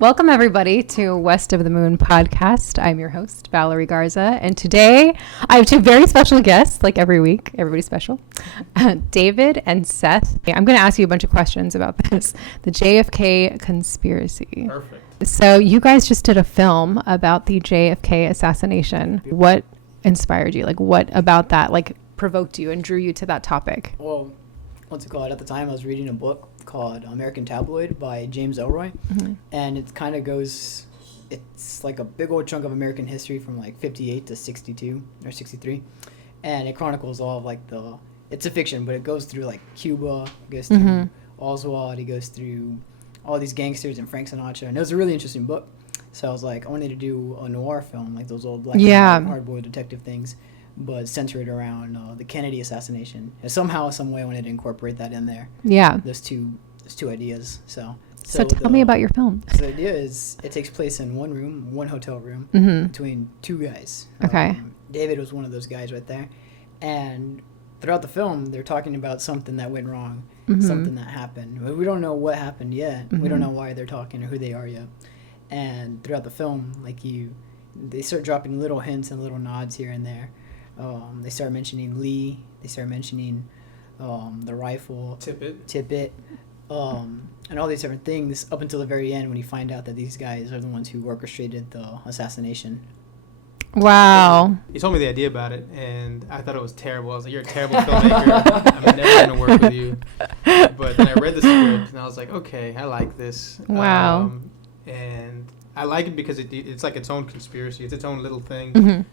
Welcome, everybody, to West of the Moon podcast. I'm your host, Valerie Garza, and today I have two very special guests, like every week. Everybody's special. David and Seth. I'm going to ask you a bunch of questions about this, the JFK conspiracy. Perfect. So you guys just did a film about the JFK assassination. What inspired you? Like, what about that, like, provoked you and drew you to that topic? Well, what's it called? At the time, I was reading a book called American Tabloid by James Elroy, and it kind of goes, it's like a big old chunk of American history from like 58 to 62 or 63, and it chronicles all of like it's a fiction, but it goes through like Cuba, it goes through Oswald, it goes through all these gangsters and Frank Sinatra, and it was a really interesting book. So I was like, I wanted to do a noir film, like those old black and white hard-boiled detective things, but centered around the Kennedy assassination. And somehow, some way, I wanted to incorporate that in there. Yeah. Those two ideas. So tell me about your film. So the idea is it takes place in one hotel room between two guys. Okay. David was one of those guys right there. And throughout the film, they're talking about something that went wrong, something that happened. We don't know what happened yet. We don't know why they're talking or who they are yet. And throughout the film, they start dropping little hints and little nods here and there. They start mentioning Lee. They start mentioning the rifle. Tippit. And all these different things up until the very end when you find out that these guys are the ones who orchestrated the assassination. Wow. He told me the idea about it, and I thought it was terrible. I was like, you're a terrible filmmaker. I'm never going to work with you. But then I read the script, and I was like, okay, I like this. Wow. And I like it because it's like its own conspiracy. It's its own little thing.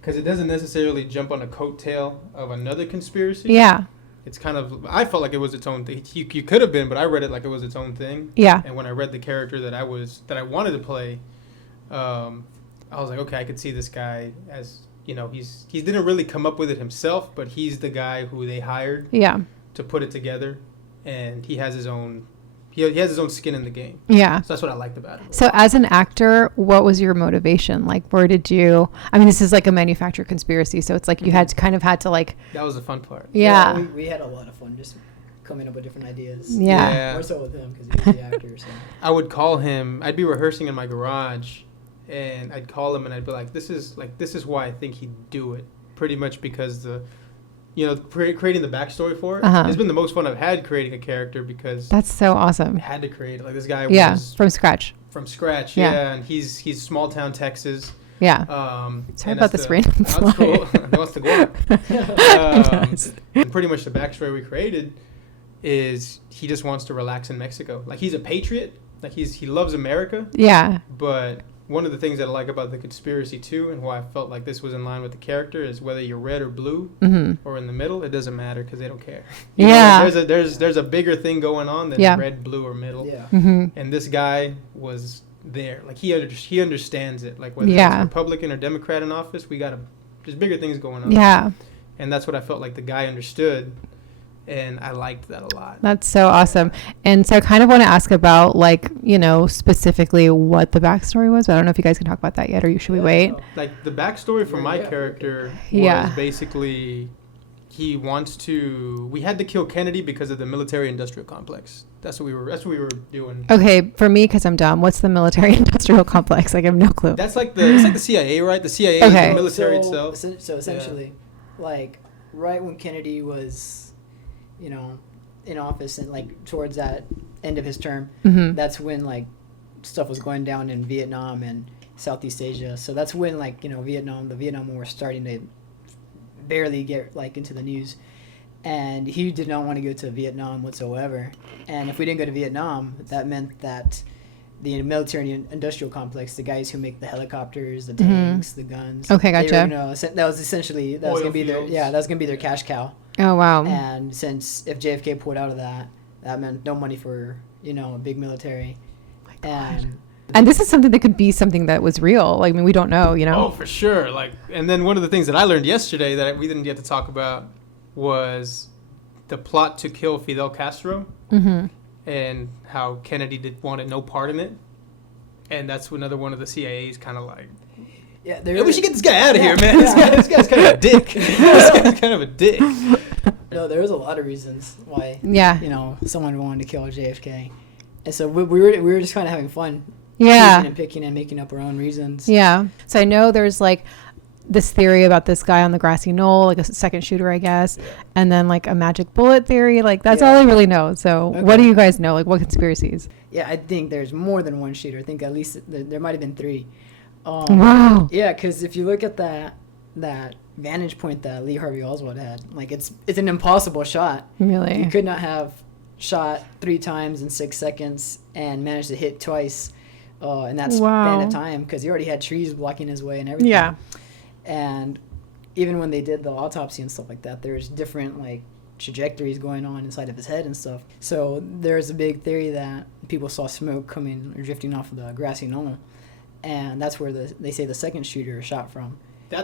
Because it doesn't necessarily jump on a coattail of another conspiracy. Yeah. It's kind of, I felt like it was its own thing. You could have been, but I read it like it was its own thing. Yeah. And when I read the character that I wanted to play, I was like, okay, I could see this guy as, he didn't really come up with it himself, but he's the guy who they hired to put it together. And he has his own He has his own skin in the game. Yeah. So that's what I liked about it. So as an actor, what was your motivation? Like, where did you... I mean, this is like a manufactured conspiracy, so it's like you had to like... That was the fun part. Yeah. We had a lot of fun just coming up with different ideas. Yeah. More so with him because he's the actor. So. I would call him... I'd be rehearsing in my garage, and I'd call him, and I'd be like, this is why I think he'd do it. Pretty much because creating the backstory for it has been the most fun I've had creating a character because that's so awesome. I had to create it. Like this guy was from scratch. And he's small town Texas. Yeah. Sorry about this random slide. Cool. He wants to go up. And pretty much the backstory we created is he just wants to relax in Mexico. Like he's a patriot. Like he loves America. Yeah. But one of the things that I like about the conspiracy too, and why I felt like this was in line with the character, is whether you're red or blue or in the middle, it doesn't matter because they don't care. There's a bigger thing going on than red, blue, or middle. Yeah. And this guy was there. Like he understands it. Like whether it's Republican or Democrat in office, there's bigger things going on. Yeah. And that's what I felt like the guy understood. And I liked that a lot. That's so awesome. And so I kind of want to ask about, specifically what the backstory was. I don't know if you guys can talk about that yet, or should we wait? Like, the backstory for my character was basically we had to kill Kennedy because of the military-industrial complex. That's what we were doing. Okay, for me, because I'm dumb, what's the military-industrial complex? Like, I have no clue. It's like the CIA, right? The CIA is the military itself. So essentially, right when Kennedy was... in office and towards that end of his term, that's when stuff was going down in Vietnam and Southeast Asia. So that's when the Vietnam War was starting to barely get into the news, and he did not want to go to Vietnam whatsoever. And if we didn't go to Vietnam, that meant that the military and industrial complex, the guys who make the helicopters, the tanks, the guns. Okay, gotcha. That was gonna be their cash cow. Oh, wow. And since if JFK pulled out of that meant no money for, a big military. Oh my God. And this is something that could be something that was real. I mean, we don't know, Oh, for sure. And then one of the things that I learned yesterday that we didn't get to talk about was the plot to kill Fidel Castro and how Kennedy wanted no part in it. And that's another one of the CIA's kind of we should get this guy out of here, man. This guy's kind of a dick. This guy's kind of a dick. No, there was a lot of reasons why. Someone wanted to kill JFK, and so we were just kind of having fun. Yeah. choosing and picking and making up our own reasons. Yeah. So I know there's like this theory about this guy on the Grassy Knoll, like a second shooter, I guess, and then like a magic bullet theory. Like that's all I really know. So what do you guys know? Like what conspiracies? Yeah, I think there's more than one shooter. I think at least there might have been 3. Wow. Yeah, because if you look at that vantage point that Lee Harvey Oswald had, like it's an impossible shot. Really? You could not have shot 3 times in 6 seconds and managed to hit twice in that span of time, because he already had trees blocking his way and everything. Yeah. And even when they did the autopsy and stuff like that, there's different like trajectories going on inside of his head and stuff. So there's a big theory that people saw smoke coming or drifting off of the Grassy Knoll, and that's where they say the second shooter shot from. I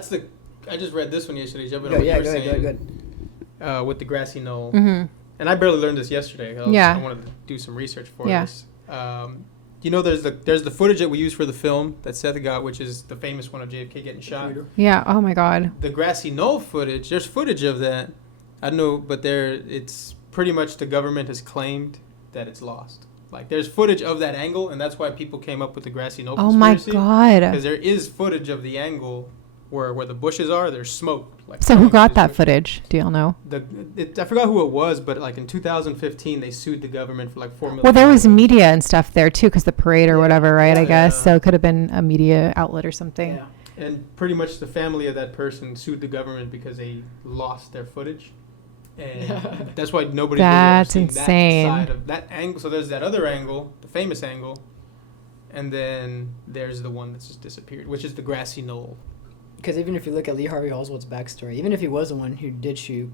just read this one yesterday. Go ahead. With the Grassy Knoll. Mm-hmm. And I barely learned this yesterday. I wanted to do some research for this. You know, there's the footage that we used for the film that Seth got, which is the famous one of JFK getting shot. Yeah. Oh my God. The Grassy Knoll footage, there's footage of that. I don't know, but it's pretty much the government has claimed that it's lost. Like, there's footage of that angle, and that's why people came up with the Grassy Knoll conspiracy. Oh my God. Because there is footage of the angle where the bushes are. There's smoke. Like, So who got that footage? Do y'all know? I forgot who it was, but like in 2015, they sued the government for like $4 million. Well, there was media and stuff there too, because the parade or whatever, right? I guess so. It could have been a media outlet or something. Yeah. And pretty much the family of that person sued the government because they lost their footage, and that's why nobody's really ever seen insane. that side of that angle. So there's that other angle, the famous angle, and then there's the one that's just disappeared, which is the Grassy Knoll. Because even if you look at Lee Harvey Oswald's backstory, even if he was the one who did shoot,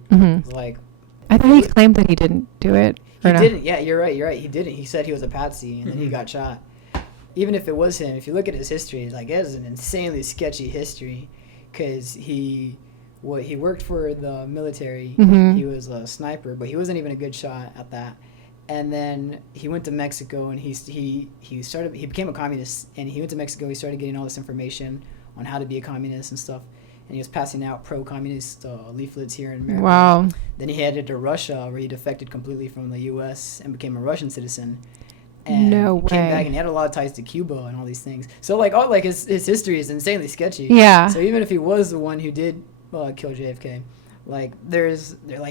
like... I thought he claimed that he didn't do it. He didn't. Yeah, you're right. He didn't. He said he was a patsy, and then he got shot. Even if it was him, if you look at his history, it's like, it is an insanely sketchy history, because he worked for the military. He was a sniper, but he wasn't even a good shot at that. And then he went to Mexico, and he became a communist, and he went to Mexico. He started getting all this information on how to be a communist and stuff, and he was passing out pro-communist leaflets here in America. Wow. Then he headed to Russia, where he defected completely from the U.S. and became a Russian citizen. And No he came way. back, and he had a lot of ties to Cuba and all these things. So his history is insanely sketchy. Yeah. So even if he was the one who did kill JFK, there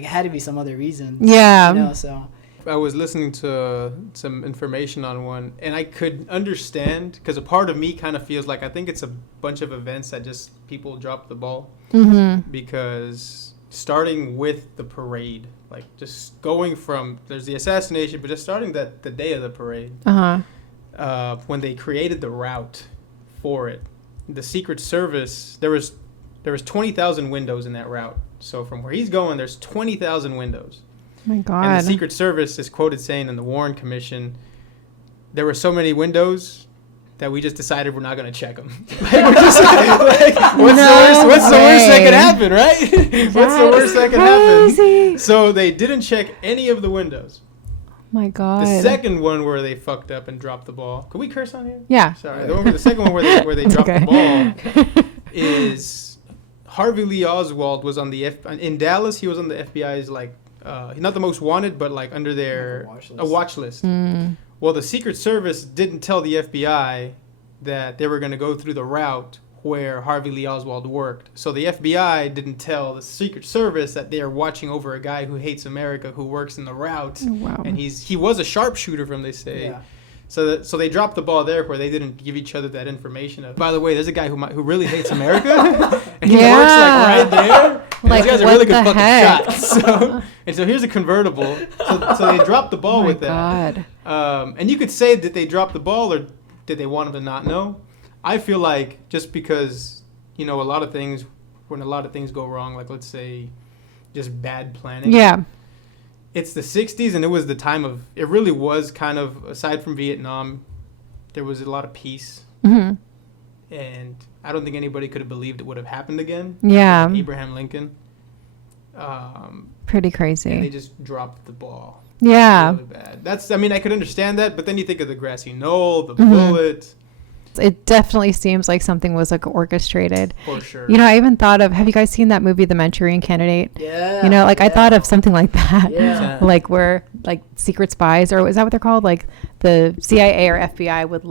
had to be some other reason. Yeah. You know, so. I was listening to some information on one, and I could understand, because a part of me kind of feels like I think it's a bunch of events that just people dropped the ball. Because starting with the parade, like just going from, there's the assassination, but just starting the day of the parade, when they created the route for it, the Secret Service, there was 20,000 windows in that route. So from where he's going, there's 20,000 windows. My God. And the Secret Service is quoted saying in the Warren Commission, there were so many windows that we just decided we're not going to check them. What's the worst that could happen, right? What's the worst that could happen? So they didn't check any of the windows. My God. The second one where they fucked up and dropped the ball. Could we curse on here? Yeah. Sorry. The second one where they dropped the ball is Harvey Lee Oswald was on in Dallas. He was on the FBI's not the most wanted, but like under their watch list. Well, the Secret Service didn't tell the FBI that they were going to go through the route where Harvey Lee Oswald worked. So the FBI didn't tell the Secret Service that they are watching over a guy who hates America, who works in the route. Wow. And he was a sharpshooter, from they say. Yeah. So they dropped the ball there where they didn't give each other that information. By the way, there's a guy who really hates America, and he works right there. These guys are really good fucking shots. So here's a convertible. So they dropped the ball with that. And you could say that they dropped the ball, or did they want him to not know? I feel like just because, a lot of things, when a lot of things go wrong, like let's say just bad planning. Yeah. It's the 60s, and it was the time of, it really was kind of, aside from Vietnam, there was a lot of peace. And I don't think anybody could have believed it would have happened again. Yeah. Like Abraham Lincoln. Pretty crazy. And they just dropped the ball. Yeah. Really bad. I could understand that, but then you think of the Grassy Knoll, the bullet. It definitely seems like something was orchestrated. For sure. I even thought of, have you guys seen that movie, The Manchurian Candidate? Yeah. I thought of something like that. Yeah. Where secret spies, or is that what they're called? Like the CIA or FBI would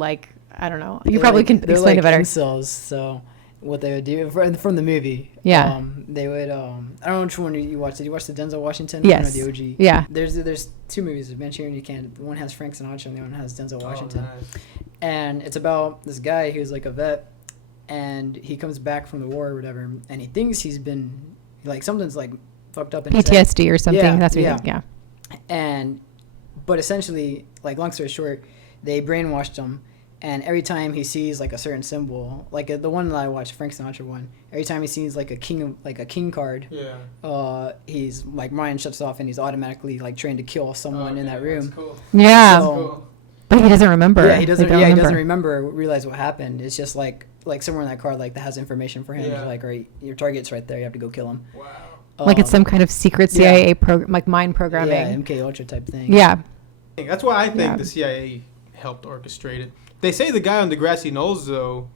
I don't know. You probably can explain it better. Incels, so what they would do from the movie. Yeah. They would. I don't know which one you watched. Did you watch the Denzel Washington? Yes. One or the OG? Yeah. There's two movies. Manchurian You Can. One has Frank Sinatra and the other one has Denzel Washington. Oh, nice. And it's about this guy who's like a vet, and he comes back from the war or whatever, and he thinks he's been like something's like fucked up in his head. PTSD or something. Yeah, That's what yeah. you think. Yeah. But essentially, like long story short, they brainwashed him. And every time he sees like a certain symbol, like the one that I watched, Frank Sinatra one, every time he sees like a king card, he's like mind shuts off and he's automatically like trained to kill someone in that room. That's cool. Yeah. So, Cool. But he doesn't remember. Yeah, he doesn't. Like, Yeah, he doesn't realize what happened. It's just like somewhere in that card like that has information for him. Yeah. It's like, all right, your target's right there. You have to go kill him. Wow. Like it's some kind of secret CIA program, like mind Yeah, programming. MK Ultra type thing. Yeah. That's why I think the CIA helped orchestrate it. They say the guy on the Grassy Knolls, though,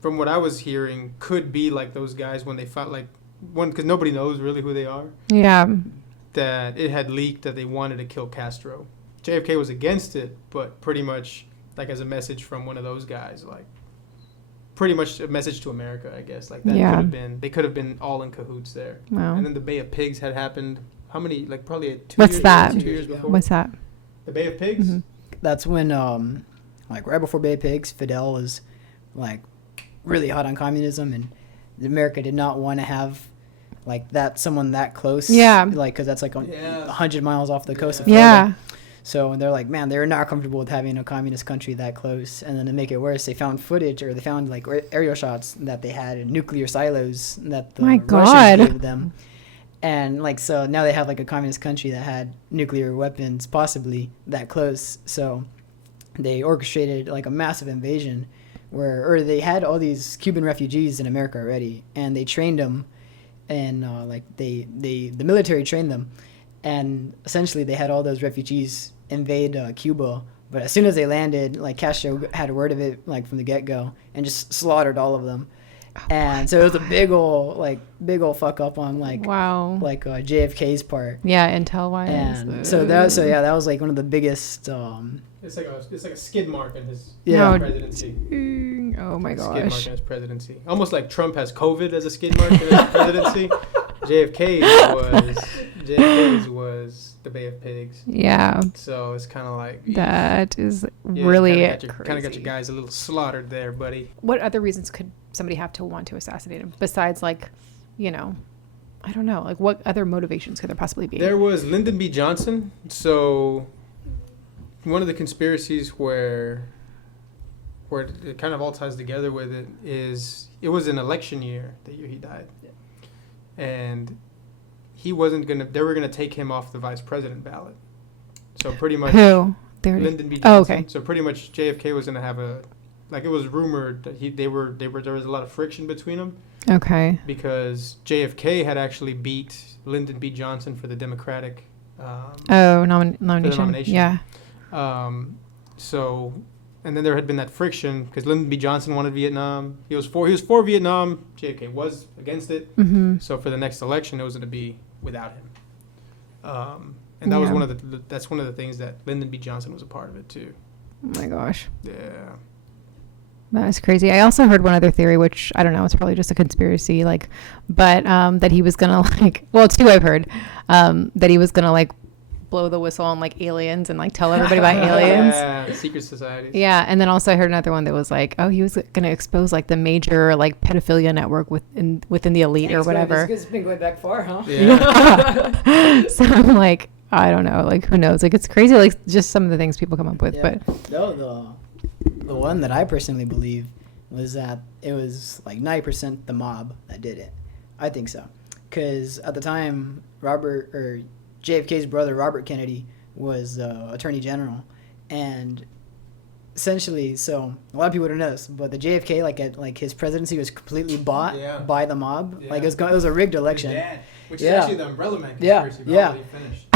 from what I was hearing, could be like those guys when they fought, like, one, because nobody knows really who they are. Yeah. That it had leaked that they wanted to kill Castro. JFK was against it, but pretty much, like, as a message from one of those guys, like, pretty much a message to America, I guess. Like, that could have been, they could have been all in cahoots there. Wow. And then the Bay of Pigs had happened, how many, like, probably 2 What's years that? 2 years before. What's that? The Bay of Pigs? Mm-hmm. That's when, like, right before Bay of Pigs, Fidel was, like, really hot on communism, and America did not want to have, like, someone that close. Yeah. Like, because that's, like, 100 miles off the coast of Florida. Yeah. So they're like, man, they're not comfortable with having a communist country that close. And then to make it worse, they found footage, or they found, like, aerial shots that they had in nuclear silos that the Russians gave them. And, like, so now they have, like, a communist country that had nuclear weapons possibly that close. So they orchestrated, like, a massive invasion or they had all these Cuban refugees in America already. And they trained them. And, like, the military trained them. And essentially they had all those refugees invade Cuba. But as soon as they landed, like, Castro had word of it, like, from the get-go and just slaughtered all of them. And so it was a big ol' fuck up on JFK's part. Yeah, intel wise. And that was like one of the biggest. It's like a skid mark in his presidency. Oh my gosh. Skid mark in his presidency. Almost like Trump has COVID as a skid mark in his presidency. JFK's was the Bay of Pigs. Yeah. So it's kind of like that is really crazy. Kind of got your guys a little slaughtered there, buddy. What other reasons could somebody have to want to assassinate him besides, like, you know, I don't know, like what other motivations could there possibly be? There was Lyndon B. Johnson. So one of the conspiracies where it kind of all ties together with it is it was an election year, the year he died. And they were going to take him off the vice president ballot. So pretty much. Who? Lyndon B. Johnson. Oh, okay. So pretty much JFK was going to have it was rumored that there was a lot of friction between them. Okay. Because JFK had actually beat Lyndon B. Johnson for the Democratic nomination. Yeah. And then there had been that friction because Lyndon B. Johnson wanted Vietnam. He was for Vietnam. JFK was against it. Mm-hmm. So for the next election, it was going to be without him. And that was that's one of the things that Lyndon B. Johnson was a part of it too. Oh my gosh. Yeah. That is crazy. I also heard one other theory, which I don't know, it's probably just a conspiracy, but that he was gonna two I've heard, that he was gonna blow the whistle on aliens and tell everybody about aliens. Yeah, secret societies. Yeah, and then also I heard another one that was he was gonna expose the major pedophilia network within the elite or whatever. It's been going back far, huh? Yeah. So I'm I don't know, who knows? It's crazy, just some of the things people come up with. Yeah. But no, the one that I personally believe was that it was 90% the mob that did it. I think so, because at the time JFK's brother Robert Kennedy was Attorney General, and essentially, so a lot of people don't know this, but the JFK his presidency was completely bought by the mob. Yeah. It was a rigged election. Which is actually the Umbrella Man conspiracy. Yeah. Finished.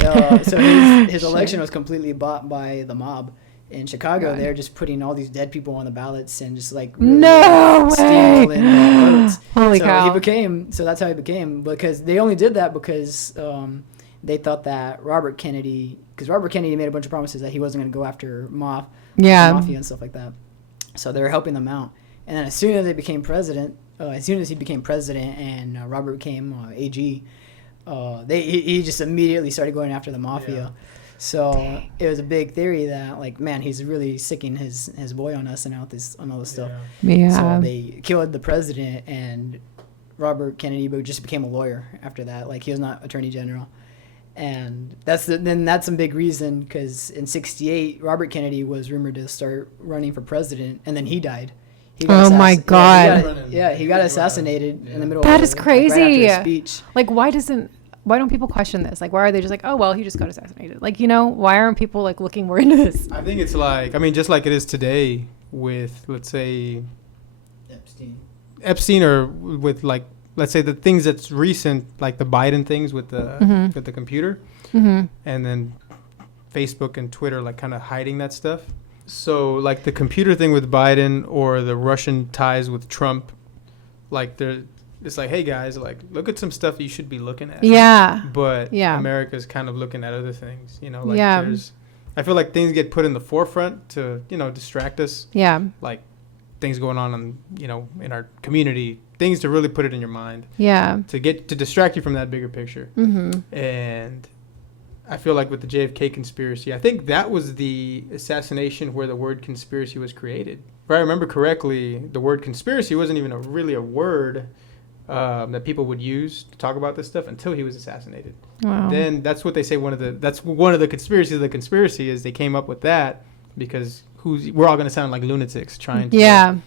So his election was completely bought by the mob. In Chicago, they're just putting all these dead people on the ballots and just really no stealing the votes. Holy cow! That's how he became, because they only did that because they thought that Robert Kennedy made a bunch of promises that he wasn't going to go after mafia and stuff like that. So they were helping them out. And then as soon as he became president and Robert became AG, he just immediately started going after the mafia. Yeah. So it was a big theory that, like, man, he's really sicking his boy on us and all this stuff. Yeah. So they killed the president, and Robert Kennedy just became a lawyer after that. Like, he was not attorney general. And that's some big reason, because in '68, Robert Kennedy was rumored to start running for president, and then he died. Oh my God! He got assassinated in the middle. That of is crazy. Right after his speech. Like, why don't people question this? Like, why are they just like, oh well, he just got assassinated? Like, why aren't people like looking more into this? I think it's like, I mean, just like it is today with, let's say, Epstein, or with, like, let's say the things that's recent, like the Biden things with the computer, and then Facebook and Twitter, like, kind of hiding that stuff. So, like, the computer thing with Biden or the Russian ties with Trump, like, it's like, hey, guys, like, look at some stuff you should be looking at. Yeah. But America's kind of looking at other things, like, I feel like things get put in the forefront to, distract us. Yeah. Like, things going on, in our community, things to really put it in your mind. Yeah. To distract you from that bigger picture. Mm-hmm. And I feel like with the JFK conspiracy, I think that was the assassination where the word conspiracy was created. If I remember correctly, the word conspiracy wasn't even really a word that people would use to talk about this stuff until he was assassinated. Wow. Then that's what they say. That's one of the conspiracies of the conspiracy is they came up with that because we're all going to sound like lunatics trying to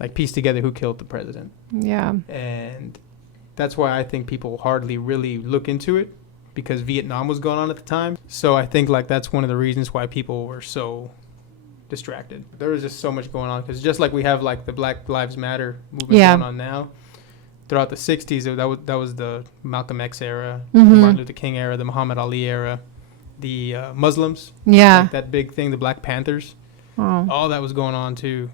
like piece together who killed the president. Yeah. And that's why I think people hardly really look into it, because Vietnam was going on at the time. So I think, like, that's one of the reasons why people were so distracted. There was just so much going on, because just like we have, like, the Black Lives Matter movement going on now, throughout the 60s, that was the Malcolm X era, the Martin Luther King era, the Muhammad Ali era, the Muslims, like that big thing, the Black Panthers. All that was going on too,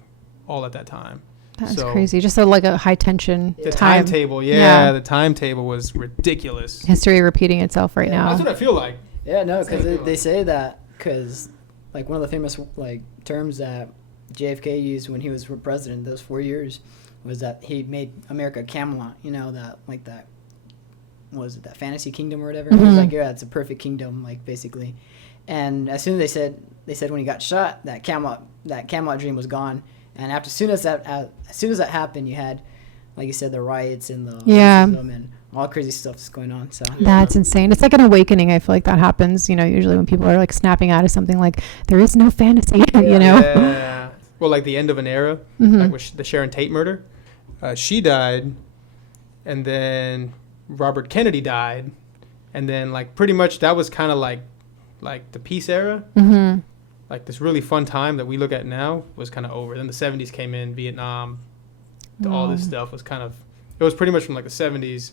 all at that time. That's crazy. Just like a high tension timetable. The timetable was ridiculous. History repeating itself right now. That's what I feel like. Yeah, no, because they say that because, like, one of the famous, like, terms that JFK used when he was president those 4 years was that he made America Camelot. That, like, that was it, that fantasy kingdom or whatever. He was like, yeah, it's a perfect kingdom, like, basically. And as soon as they said when he got shot, that Camelot dream was gone. And as soon as that happened, you had, like you said, the riots and the racism and all crazy stuff that's going on. So that's insane. It's like an awakening. I feel like that happens, usually when people are like snapping out of something, like there is no fantasy, Yeah. Well, like the end of an era, like with the Sharon Tate murder. She died, and then Robert Kennedy died, and then, like, pretty much that was kind of like the peace era. Like, this really fun time that we look at now was kind of over. Then the 70s came in, Vietnam, all this stuff was kind of, it was pretty much from, like, the 70s.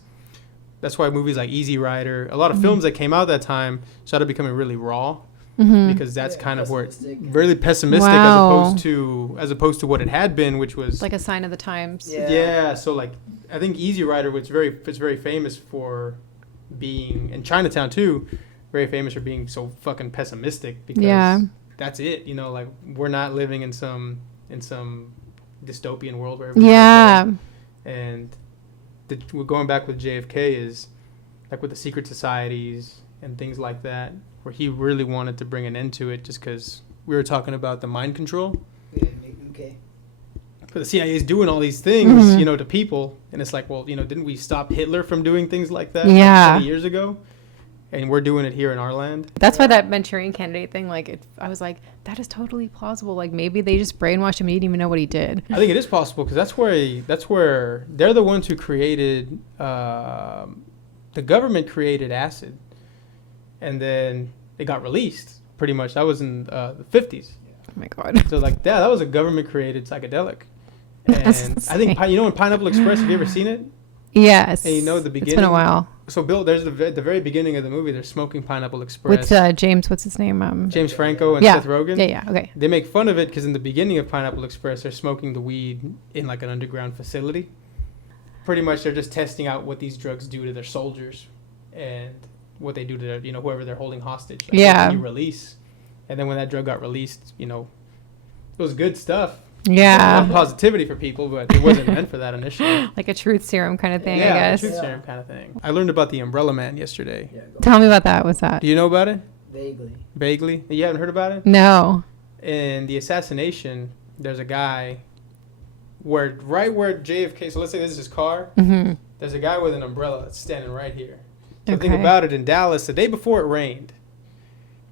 That's why movies like Easy Rider, a lot of films that came out that time started becoming really raw, because that's kind of where it's really pessimistic as opposed to what it had been, which was like a sign of the times. Yeah. So, like, I think Easy Rider, it's very famous for being, in Chinatown too, very famous for being so fucking pessimistic, because that's it, like, we're not living in some dystopian world where and we're going back with JFK is like with the secret societies and things like that, where he really wanted to bring an end to it, just because we were talking about the mind control. Okay. But the CIA is doing all these things, to people, and it's like, well, didn't we stop Hitler from doing things like that 20 years ago? And we're doing it here in our land. That's why that Manchurian Candidate thing, like, I was like, that is totally plausible. Like, maybe they just brainwashed him and he didn't even know what he did. I think it is possible, because that's where they're the ones who created, the government created acid. And then it got released, pretty much. That was in the 50s. Oh, my God. So, like, that was a government-created psychedelic. And I think, in Pineapple Express, have you ever seen it? Yes. And the beginning. It's been a while. So, Bill, there's the very beginning of the movie. They're smoking Pineapple Express with James. What's his name? James Franco and Seth Rogen. Yeah. Okay. They make fun of it because in the beginning of Pineapple Express, they're smoking the weed in, like, an underground facility. Pretty much, they're just testing out what these drugs do to their soldiers and what they do to their, whoever they're holding hostage. Like, you release, and then when that drug got released, it was good stuff. Yeah. Positivity for people, but it wasn't meant for that initially. Like a truth serum kind of thing, I Yeah, guess. truth serum kind of thing. I learned about the Umbrella Man yesterday. Yeah, go Tell me about that. What's that? Do you know about it? vaguely. Vaguely? You haven't heard about it? No. In the Assassination, there's a guy right where JFK, so let's say this is his car, Mm-hmm. there's a guy with an umbrella that's standing right here. So Okay. think about it, in Dallas, the day before it rained,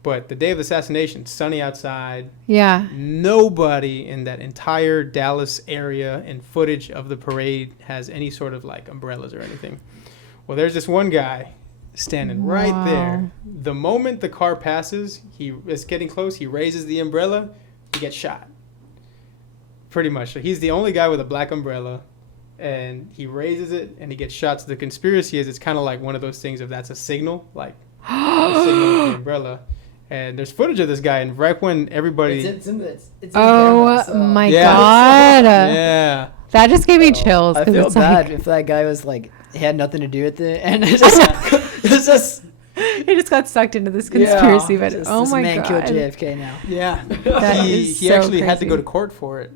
but the day of the assassination, sunny outside, Yeah. nobody in that entire Dallas area and footage of the parade has any sort of like umbrellas or anything. Well, there's this one guy standing right Wow. there. The moment the car passes, he is getting close, he raises the umbrella, he gets shot. Pretty much. So he's the only guy with a black umbrella, and he raises it and he gets shot. So the conspiracy is it's kind of like one of those things if that's a signal, like a signal with the umbrella. And there's footage of this guy, and right when everybody... It's in Oh camera, so- my Yeah. God. Yeah. That just gave me chills. I 'cause feel it's bad like, if that guy was like, he had nothing to do with it, and it's just he just got sucked into this conspiracy. But oh this my man God. killed JFK now. Yeah. That he is he so actually had to crazy. go to court for it.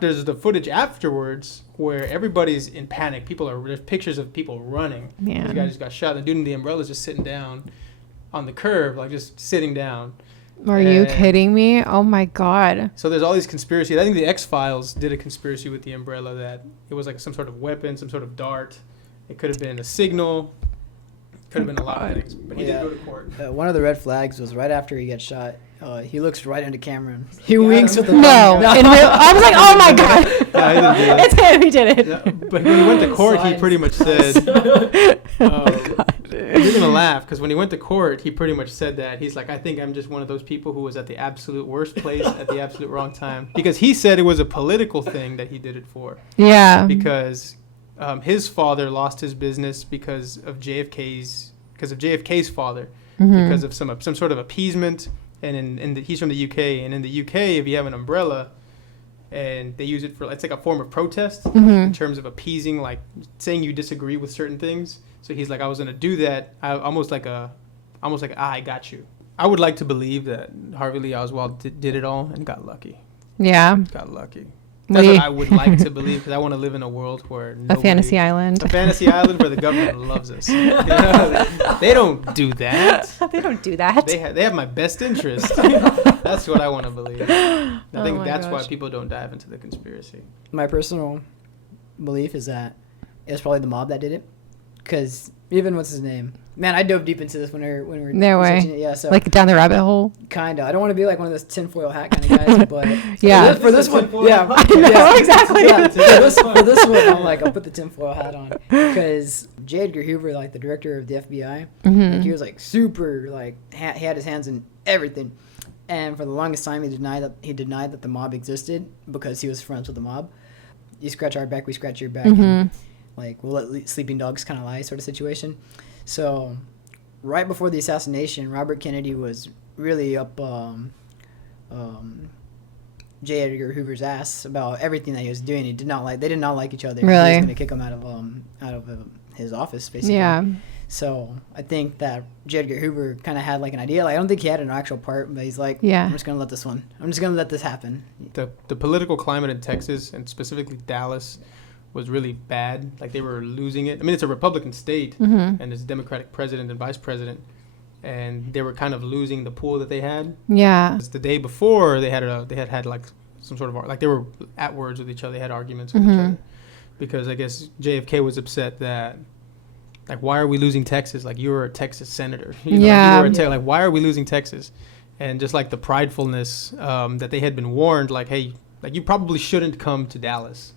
There's the footage afterwards where everybody's in panic. There's pictures of people running. Yeah. The guy just got shot. The dude in the umbrella is just sitting down on the curb, like just sitting down. Are you And- kidding me? Oh my God. So there's all these conspiracies. I think the X-Files did a conspiracy with the umbrella that it was like some sort of weapon, some sort of dart. It could have been a signal. Could have been a lot of God. things. But he Yeah. did go to court. One of the red flags was right after he gets shot. He looks right into camera. He winks with the No. thumb. In real, I was like, oh my God. No, he didn't do it. It's him. He did it. Yeah, but when he went to court, he Signs. pretty much said... Oh my God. You're gonna laugh because when he went to court, he pretty much said that he's like, I think I'm just one of those people who was at the absolute worst place at the absolute wrong time, because he said it was a political thing that he did it for, Yeah. because his father lost his business because of JFK's father, Mhm. because of some sort of appeasement, and he's from the UK, and in the UK, if you have an umbrella and they use it for, it's like a form of protest in Mhm. terms of appeasing, like saying you disagree with certain things. So he's like, I was gonna do that. Almost like I got you. I would like to believe that Harvey Lee Oswald did it all and got lucky. Yeah. Got lucky. That's We- what I would like to believe, because I want to live in a world where A fantasy island. a fantasy island where the government loves us. You know, they don't do that. They don't do that. They have my best interest. That's what I want to believe. I Oh think my that's why gosh. people don't dive into the conspiracy. My personal belief is that it was probably the mob that did it. Because even what's his name? Man, I dove deep into this when we were No way. researching it. Yeah, so Like down the rabbit hole. kinda. I don't want to be like one of those tinfoil hat kind of guys, but Yeah. for this one, yeah, I know, exactly. Yeah, for this one, I'm like, I'll put the tinfoil hat on, because J. Edgar Hoover, like the director of the FBI, like, he was like super like he had his hands in everything, and for the longest time he denied that the mob existed because he was friends with the mob. You scratch our back, we scratch your back. And, like, we'll let sleeping dogs kind of lie sort of situation. So right before the assassination, Robert Kennedy was really up J. Edgar Hoover's ass about everything that he was doing. They did not like each other. He was Really? going to kick him out of his office, basically. Yeah. So I think that J. Edgar Hoover kind of had like an idea. Like, I don't think he had an actual part, but he's like, Yeah. I'm just going to let this happen. The political climate in Texas, and specifically Dallas, was really bad. Like, they were losing it. I mean, it's a Republican state, and there's a Democratic president and vice president, and they were kind of losing the pool that they had. Yeah. 'Cause the day before, they had like some sort of like they were at words with each other. They had arguments with each other, because I guess JFK was upset that, like, why are we losing Texas? Like, you were a Texas senator. You know, Yeah. you were like, why are we losing Texas? And just like the pridefulness that they had been warned, like, hey, like, you probably shouldn't come to Dallas.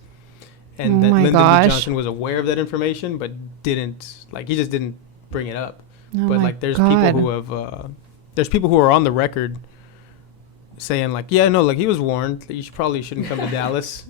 And Oh that my Lyndon gosh. B. Johnson was aware of that information, but he just didn't bring it up. Oh But my like, there's God. people who have, there's people who are on the record saying like, yeah, no, like, he was warned that you probably shouldn't come to Dallas,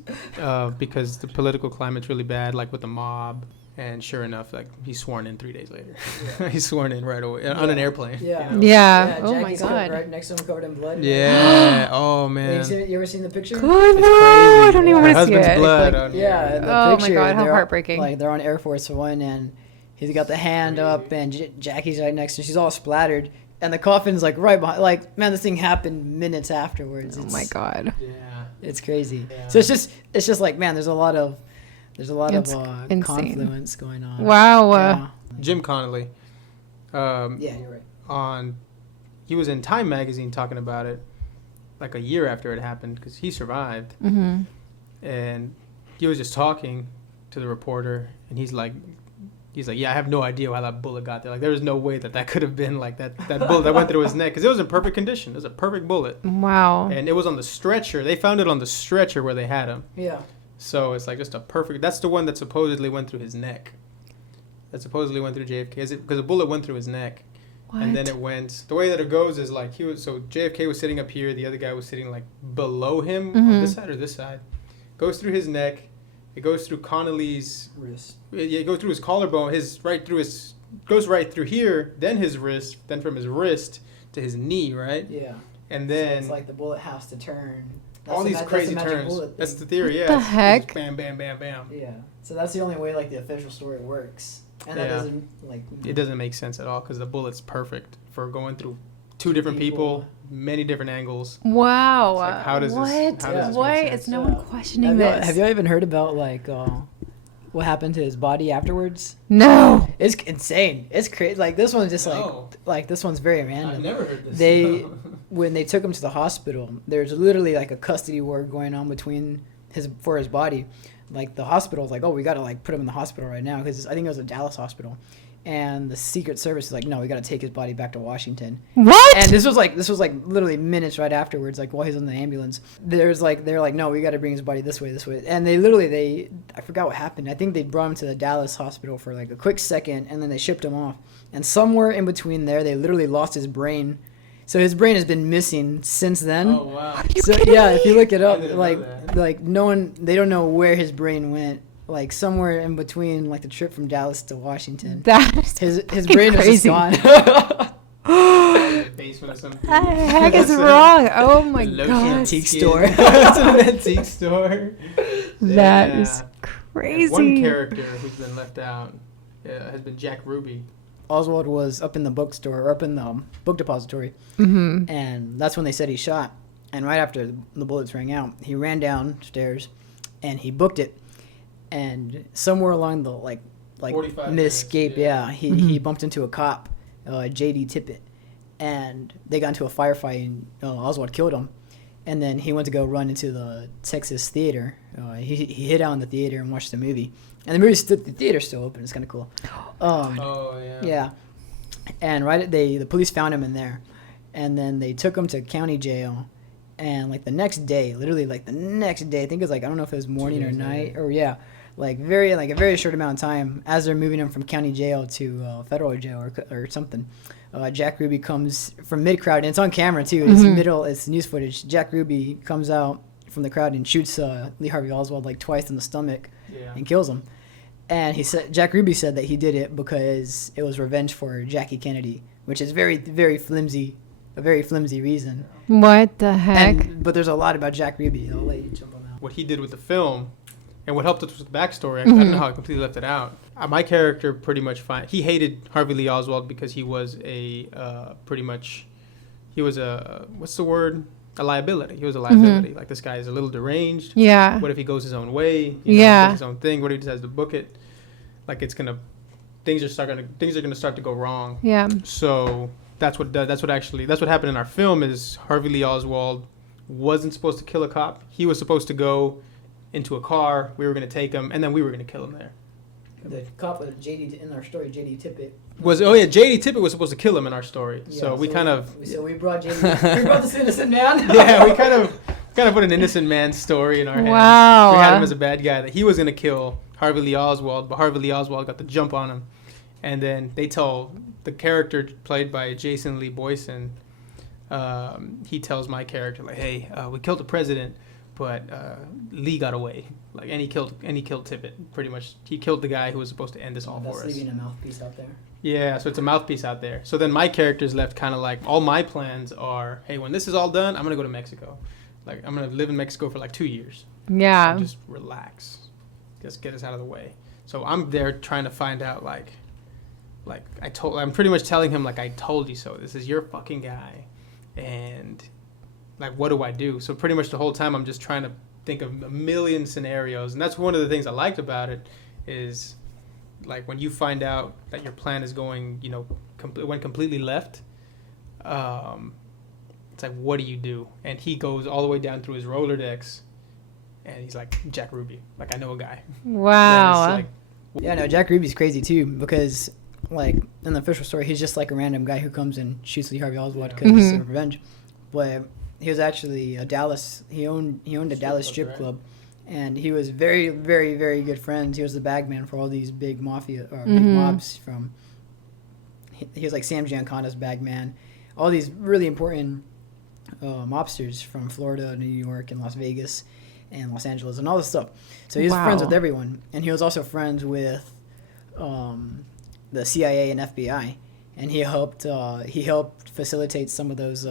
because the political climate's really bad, like with the mob. And sure enough, like, he's sworn in 3 days later. Yeah. He's sworn in right away on an airplane. Yeah. You know? Yeah. Oh my Jackie's covered God. right next to him, covered in blood. Yeah. Oh You man. ever seen the picture? Good. It's No, I don't crazy. even Her want to see husband's it. blood Like, on yeah, here. the Oh my picture, God, how they're- heartbreaking. Like, they're on Air Force One, and he's got the hand up, and Jackie's right next to him. She's all splattered, and the coffin's like right behind. Like, man, this thing happened minutes afterwards. Oh my God. Yeah. It's crazy. Yeah. So it's just like, man, there's a lot of Insane. confluence going on. Wow. Yeah. Jim Connolly. Yeah, you're right. He was in Time magazine talking about it like a year after it happened because he survived. Mm-hmm. And he was just talking to the reporter, and he's like, yeah, I have no idea how that bullet got there. Like, there was no way that could have been like that bullet that went through his neck, because it was in perfect condition. It was a perfect bullet. Wow. And it was on the stretcher. They found it on the stretcher where they had him. Yeah. So it's like just a perfect. That's the one that supposedly went through his neck. That supposedly went through JFK. Because the bullet went through his neck. What? And then it went. The way that it goes is like JFK was sitting up here. The other guy was sitting like below him on this side or this side. Goes through his neck. It goes through Connolly's Wrist. It goes through his collarbone. Goes right through here. Then his wrist. Then from his wrist to his knee. Right. Yeah. And then so it's like the bullet has to turn. all these crazy turns. That's the theory. Yeah. The It's heck? just bam, bam, bam, bam. Yeah. So that's the only way like the official story works, and that Yeah. doesn't like. It doesn't make sense at all because the bullet's perfect for going through two different people, many different angles. Wow. It's like, how does this Why make sense? is no one questioning this? Have you even heard about like what happened to his body afterwards? No. It's insane. It's crazy. Like this one's just No. like this one's very random. I've never heard this. When they took him to the hospital, there's literally like a custody war going on for his body. Like the hospital's like, oh, we gotta like put him in the hospital right now because I think it was a Dallas hospital, and the Secret Service is like, no, we gotta take his body back to Washington. What? And this was like literally minutes right afterwards, like while he's in the ambulance. They're like, no, we got to bring his body this way. And I forgot what happened. I think they brought him to the Dallas hospital for like a quick second, and then they shipped him off. And somewhere in between there, they literally lost his brain. So his brain has been missing since then. Oh wow. So yeah, if you look it up, I didn't like know that. like no one, they don't know where his brain went. Like somewhere in between, like the trip from Dallas to Washington. That's His brain is just crazy. gone. In the basement or something. What the heck is wrong? Oh my Lotion God. Antique skin. store. It's an antique store. That Yeah. is And crazy. one character who's been left out has been Jack Ruby. Oswald was up in the bookstore, or up in the book depository, Mm-hmm. and that's when they said he shot. And right after the bullets rang out, he ran downstairs, and he booked it. And somewhere along the 45 mid-escape, minutes, yeah. he bumped into a cop, J.D. Tippett, and they got into a firefight, and Oswald killed him. And then he went to go run into the Texas theater. He hid out in the theater and watched the movie. And the theater's still open. It's kind of cool. Oh yeah. Yeah. And the police found him in there, and then they took him to county jail. And like the next day, literally like the next day, I think it was like, I don't know if it was morning or night or a very short amount of time, as they're moving him from county jail to federal jail or something. Jack Ruby comes from mid-crowd, and it's on camera too. It's news footage. Jack Ruby comes out from the crowd and shoots Lee Harvey Oswald like twice in the stomach and kills him. And Jack Ruby said that he did it because it was revenge for Jackie Kennedy, which is a very flimsy reason. What the heck? But there's a lot about Jack Ruby. I'll let you jump on that. What he did with the film, and what helped us with the backstory. I don't know how I completely left it out. My character pretty much he hated Harvey Lee Oswald because he was what's the word? A liability. He was a liability. Like, this guy is a little deranged. Yeah. What if he goes his own way? Yeah. Does his own thing. What if he decides to book it? Like, things are gonna start to go wrong. Yeah. So that's what happened in our film. Is Harvey Lee Oswald wasn't supposed to kill a cop. He was supposed to go into a car. We were gonna take him, and then we were gonna kill him there. The cop with J.D. in our story, J.D. Tippett. J.D. Tippett was supposed to kill him in our story. Yeah, so we brought J.D. we brought this innocent man. yeah, we kind of put an innocent man's story in our hands. Wow. We had him as a bad guy, that he was gonna kill Harvey Lee Oswald, but Harvey Lee Oswald got the jump on him. And then they told the character played by Jason Lee Boyson, he tells my character, like, hey, we killed the president, but Lee got away. Like, and he killed Tippett. Pretty much, he killed the guy who was supposed to end this all for us. That's leaving a mouthpiece out there. Yeah, so it's a mouthpiece out there. So then my character's left kind of like, all my plans are, hey, when this is all done, I'm going to go to Mexico. Like, I'm going to live in Mexico for like 2 years. Yeah. And just relax. Just get us out of the way. So I'm there trying to find out, like, like I'm pretty much telling him like, I told you so. This is your fucking guy, and like, what do I do? So pretty much the whole time I'm just trying to think of a million scenarios, and that's one of the things I liked about it is like when you find out that your plan is going, went completely left. It's like, what do you do? And he goes all the way down through his Rolodex, and he's like, Jack Ruby. Like, I know a guy. Wow. Yeah, no, Jack Ruby's crazy too because, like, in the official story, he's just like a random guy who comes and shoots Lee Harvey Oswald because he's revenge. But he was actually a Dallas. He owned a Dallas strip club, and he was very, very, very good friends. He was the bagman for all these big mafia or big mobs from. He was like Sam Giancana's bagman. All these really important mobsters from Florida, New York, and Las Vegas, and Los Angeles, and all this stuff. So he was friends with everyone, and he was also friends with the CIA and FBI, and he helped facilitate some of those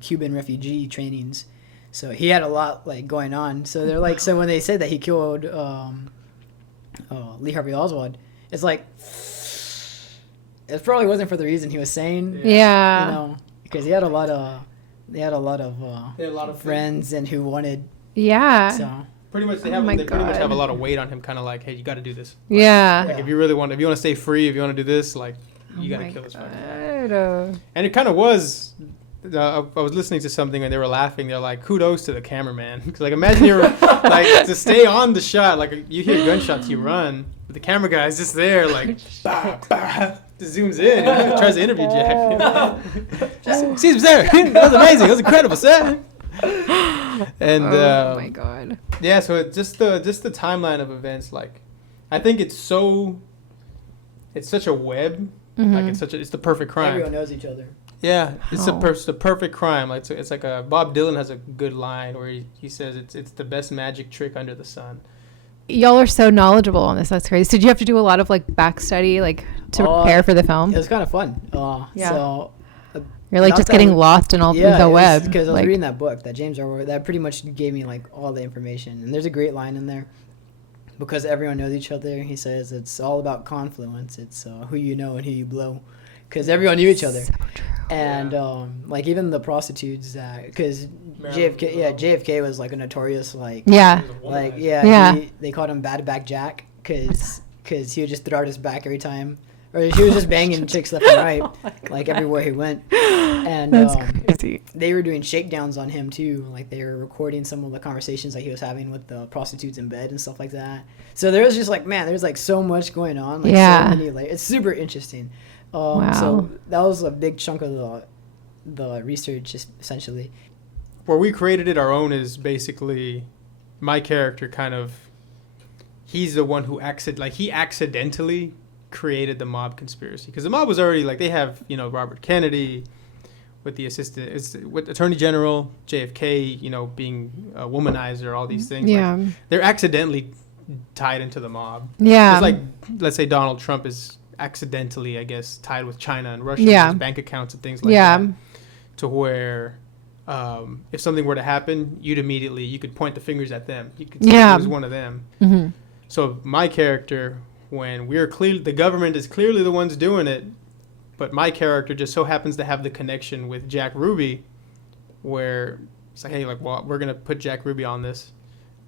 Cuban refugee trainings. So he had a lot like going on. So they're like, so when they said that he killed Lee Harvey Oswald, it's like it probably wasn't for the reason he was saying. Yeah. Because he had a lot of friends and who wanted. Yeah. So pretty much they pretty much have a lot of weight on him, kind of like, hey, you got to do this. Like, if you want to stay free, if you want to do this, like, you got to kill this person. And it kind of was. I was listening to something and they were laughing. They're like, kudos to the cameraman. Because, like, imagine you're, like, to stay on the shot. Like, you hear gunshots, you run. But the camera guy is just there, like, bah, bah, just zooms in and tries to interview Jack. Just sees him there. That was amazing. That was incredible, Seth. And, oh, my God. Yeah, so it's just the timeline of events. Like, I think it's such a web. Like, it's the perfect crime. Everyone knows each other. Yeah, it's the perfect crime. Like, it's like Bob Dylan has a good line where he says it's the best magic trick under the sun. Y'all are so knowledgeable on this. That's crazy. So did you have to do a lot of like back study, like to prepare for the film? It was kind of fun. So you're like just getting lost in all the web. Because I was reading that book that James Orwell that pretty much gave me like all the information. And there's a great line in there. Because everyone knows each other, he says it's all about confluence. It's who you know and who you blow. Because everyone knew each other. So true. And like even the prostitutes, because JFK was like a notorious they called him Bad Back Jack because he would just throw out his back every time, or he was just banging chicks left and right, like everywhere he went. And that's crazy. They were doing shakedowns on him too, like they were recording some of the conversations that he was having with the prostitutes in bed and stuff like that. So there was just like, man, there's like so much going on, like so many layers. It's super interesting. So that was a big chunk of the research, essentially. Where we created it our own is basically my character he's the one who he accidentally created the mob conspiracy. Because the mob was already, like, they have, Robert Kennedy with the with Attorney General, JFK, being a womanizer, all these things. Yeah. Like, they're accidentally tied into the mob. Yeah. It's like, let's say Donald Trump is accidentally, I guess, tied with China and Russia, his bank accounts and things like that, to where if something were to happen, you could point the fingers at them. You could say it was one of them. Mm-hmm. So my character, when the government is clearly the ones doing it, but my character just so happens to have the connection with Jack Ruby, where it's like, hey, like, well, we're gonna put Jack Ruby on this.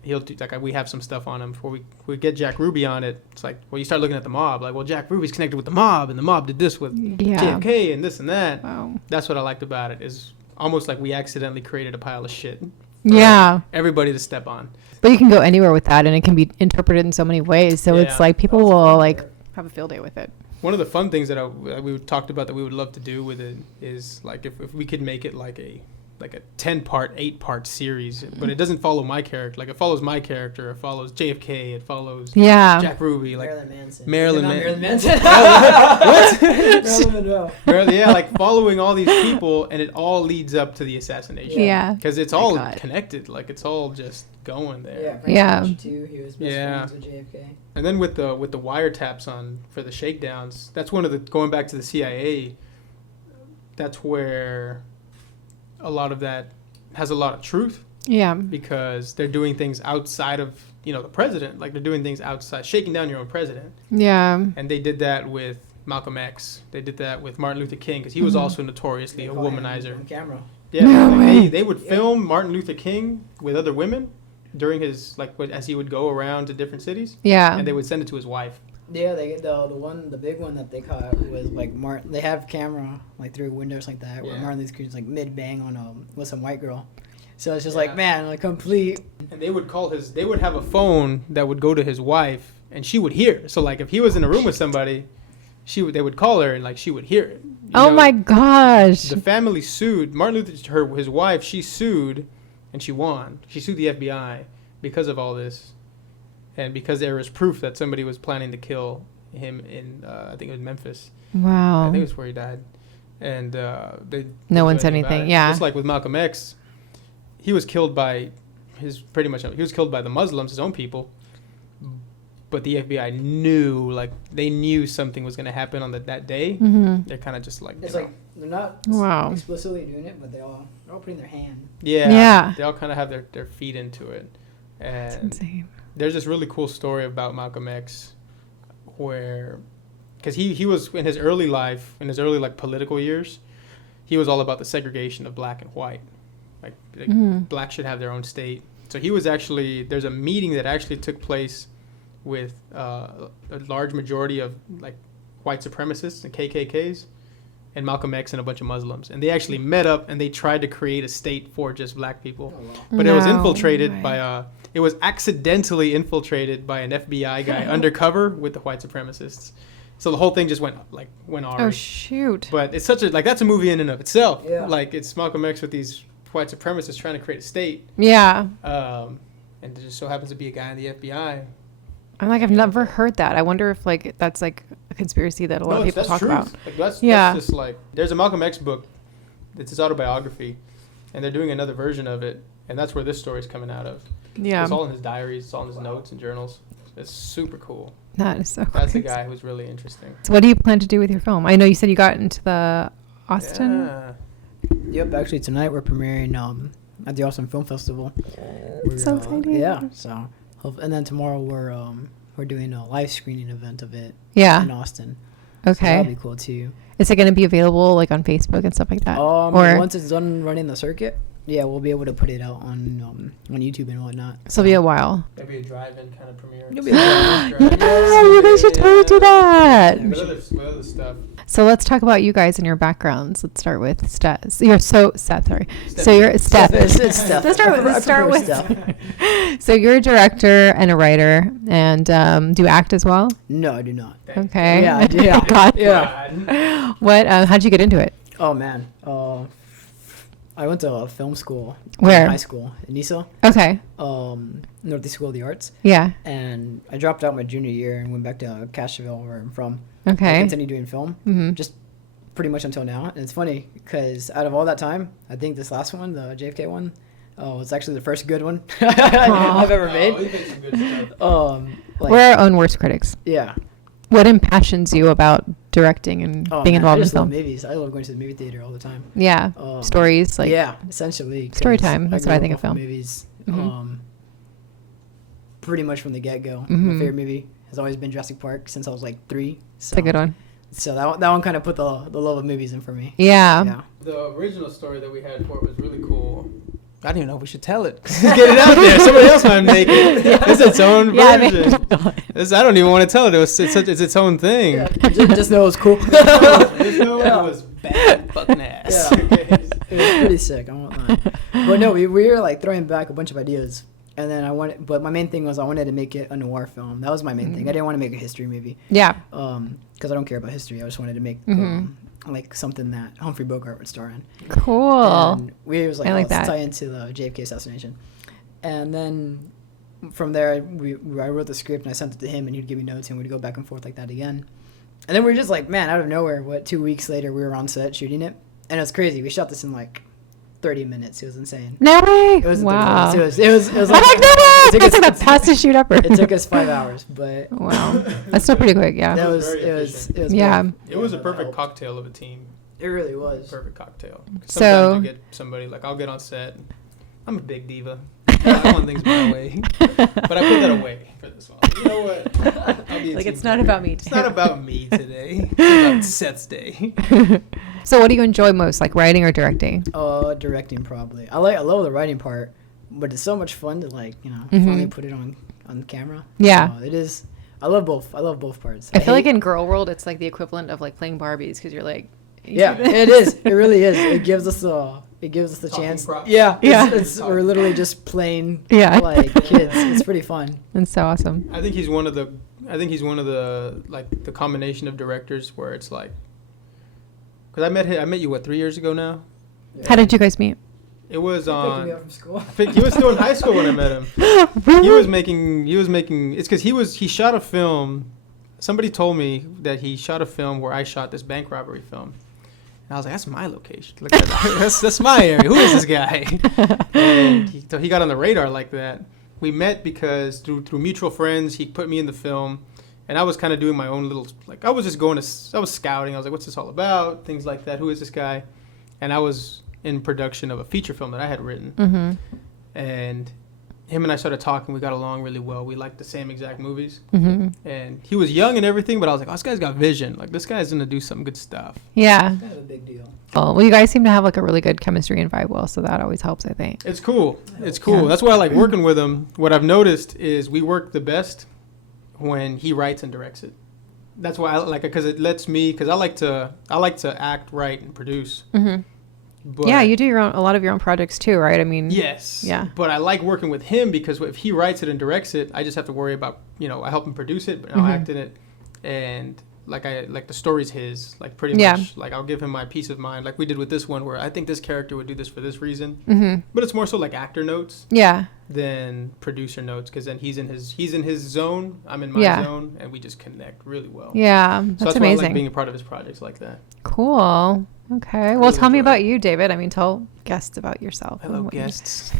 He'll do, like, we have some stuff on him before we get Jack Ruby on it. It's like, well, you start looking at the mob, like, well, Jack Ruby's connected with the mob, and the mob did this with JFK and this and that. Wow. That's what I liked about it, is almost like we accidentally created a pile of shit. Everybody to step on. But you can go anywhere with that, and it can be interpreted in so many ways. So it's like people will like have a field day with it. One of the fun things that we talked about that we would love to do with it is, like, if we could make it like a 10-part, 8-part series, but it doesn't follow my character. Like, it follows my character, it follows JFK, it follows Jack Ruby, like Marilyn Manson. What? Marilyn Monroe. Like, following all these people, and it all leads up to the assassination. Yeah, because it's all connected. Like, it's all just going there. Too. He was best friends with JFK. And then with the wiretaps for the shakedowns, that's one of the, going back to the CIA, that's where a lot of that has a lot of truth. Yeah. because they're doing things outside of, the president. Like, they're doing things outside, shaking down your own president. Yeah. And they did that with Malcolm X. They did that with Martin Luther King, because he was also notoriously a womanizer. On camera. Yeah, No way. they would film Martin Luther King with other women during his, as he would go around to different cities. Yeah. And they would send it to his wife. Yeah, the big one that they caught was like Martin. They have camera like through windows like that, where Martin Luther King's like mid bang on with some white girl. So it's just like, man, like complete. And they would they would have a phone that would go to his wife, and she would hear. So like if he was in a room with somebody, they would call her, and like she would hear it. My gosh. The family sued Martin Luther. His wife, she sued, and she won. She sued the FBI because of all this, and because there was proof that somebody was planning to kill him in I think it was Memphis. Wow. I think it was where he died, and no one said anything. Yeah. Just like with Malcolm X. He was killed by he was killed by the Muslims, his own people. But the FBI knew something was going to happen on that day. Mm-hmm. They're kind of just like, It's like they're not explicitly doing it, but they're all putting their hand. Yeah. They all kind of have their feet into it. And That's insane. There's this really cool story about Malcolm X where, because he was in his early life, in his early political years, he was all about the segregation of black and white. Like black should have their own state. So he was there's a meeting that actually took place with a large majority of white supremacists and KKKs and Malcolm X and a bunch of Muslims. And they actually met up and they tried to create a state for just black people. Oh, wow. But it was infiltrated by it was accidentally infiltrated by an FBI guy undercover with the white supremacists. So the whole thing just went awry. Oh shoot. But it's such that's a movie in and of itself. Yeah. It's Malcolm X with these white supremacists trying to create a state. Yeah. And there just so happens to be a guy in the FBI. I'm I've never heard that. I wonder if that's a conspiracy that a lot of people talk about. That's just there's a Malcolm X book. It's his autobiography, and they're doing another version of it, and that's where this story's coming out of. Yeah. It's all in his diaries. It's all in his notes and journals. It's super cool. That is so cool. That's a guy who's really interesting. So what do you plan to do with your film? I know you said you got into the Austin. Yeah. Yep, actually tonight we're premiering at the Austin Film Festival. So exciting. Yeah, so and then tomorrow we're doing a live screening event of it. Yeah. In Austin. Okay. So that'll be cool too. Is it going to be available on Facebook and stuff like that? Or once it's done running the circuit, yeah, we'll be able to put it out on YouTube and whatnot. So it'll be a while. Maybe a drive-in kind of premiere. It'll be a drive-in. Yeah, you guys should totally do that. What other stuff? So let's talk about you guys and your backgrounds. Let's start with Seth. Seth, sorry. Steph. So you're Steph. It's Steph. Let's start with Steph. So you're a director and a writer, and do you act as well? No, I do not. Okay. Yeah, I do. Yeah. What? How'd you get into it? Oh man. I went to a film school. Where? In high school in Nisa. Okay. Northeast School of the Arts. Yeah. And I dropped out my junior year and went back to Cashville, where I'm from. Okay. I continued doing film, just pretty much until now. And it's funny because out of all that time, I think this last one, the JFK one, was actually the first good one I've ever made. We made some good stuff. We're our own worst critics. Yeah. What impassions you about directing and being involved in film? I just love movies. I love going to the movie theater all the time. Yeah. Stories, yeah, essentially. Story time. That's what I think of film. Movies. Pretty much from the get-go. My favorite movie has always been Jurassic Park since I was 3. So, it's a good one. So that one kind of put the love of movies in for me. Yeah. The original story that we had for it was really cool. I don't even know if we should tell it. Get it out there. Somebody else might make it. It's its own version. I don't even want to tell it. It's its own thing. Yeah. Just know it was cool. Just know it was bad fucking ass. Yeah. It was pretty sick. I won't lie. But no, we were throwing back a bunch of ideas. And then but my main thing was I wanted to make it a noir film. That was my main thing. I didn't want to make a history movie. Yeah. Because I don't care about history. I just wanted to make something that Humphrey Bogart would star in. Cool. And we was let's tie into the JFK assassination. And then from there, I wrote the script and I sent it to him, and he'd give me notes, and we'd go back and forth like that again. And then we were just out of nowhere, 2 weeks later, we were on set shooting it. And it was crazy. We shot this in 30 minutes. It was insane. No way. It was wow. It was no way. That's the fastest shoot ever. It took us 5 hours, but wow, that's still pretty quick. Yeah. It was yeah. great. It was a perfect cocktail of a team. It really was. Perfect cocktail. So sometimes you get somebody I'll get on set. I'm a big diva. I want things my way. But I put that away for this one. You know what? I'll be a Like, team it's not player. about me It's today. not about me today. It's about Seth's day. So what do you enjoy most, like writing or directing? Directing probably. I love the writing part, but it's so much fun to Mhm. finally put it on camera. Yeah. It is. I love both. I love both parts. I feel like hate- in girl world, it's like the equivalent of like playing Barbies because you're like, Yeah, it is. It really is. It gives us the Talking chance. props. Yeah, Yeah. we're literally just playing Yeah. like kids. It's pretty fun. That's so awesome. I think he's one of the like the combination of directors where it's like, because I met you 3 years ago now. How did you guys meet? It was Picking me up on. from school. He was still in high school when I met him. He was making. It's because he shot a film. Somebody told me that he shot a film where I shot this bank robbery film. And I was like, that's my location. Look at that. That's my area. Who is this guy? And so he got on the radar like that. We met because through mutual friends, he put me in the film. And I was kind of doing my own little, like, I was scouting. I was like, what's this all about? Things like that. Who is this guy? And I was in production of a feature film that I had written. Mm-hmm. And him and I started talking. We got along really well. We liked the same exact movies. Mm-hmm. And he was young and everything, but I was like, oh, this guy's got vision. Like, this guy's going to do some good stuff. Yeah. Kind of a big deal. Well, you guys seem to have like a really good chemistry and vibe well, so that always helps, I think. It's cool. It's cool. Yeah. That's why I like working with him. What I've noticed is we work the best when he writes and directs it. That's why I like it, because it lets me, because I like to act, write, and produce. Mm-hmm. But Yeah, you do a lot of your own projects too, right? I mean, Yes. Yeah. But I like working with him because if he writes it and directs it, I just have to worry about, I help him produce it, but I'll Mhm. act in it. And the story's his, like pretty Yeah. much, like I'll give him my peace of mind. Like we did with this one where I think this character would do this for this reason. Mm-hmm. But it's more so like actor notes Yeah. than producer notes, because then he's in his zone, I'm in my Yeah. zone, and we just connect really well. Yeah. So That's that's why I amazing. like being a part of his projects like that. Cool. Okay. Well, really tell me enjoy about it. you, David. I mean, tell guests about yourself. and Hello, what you- guests.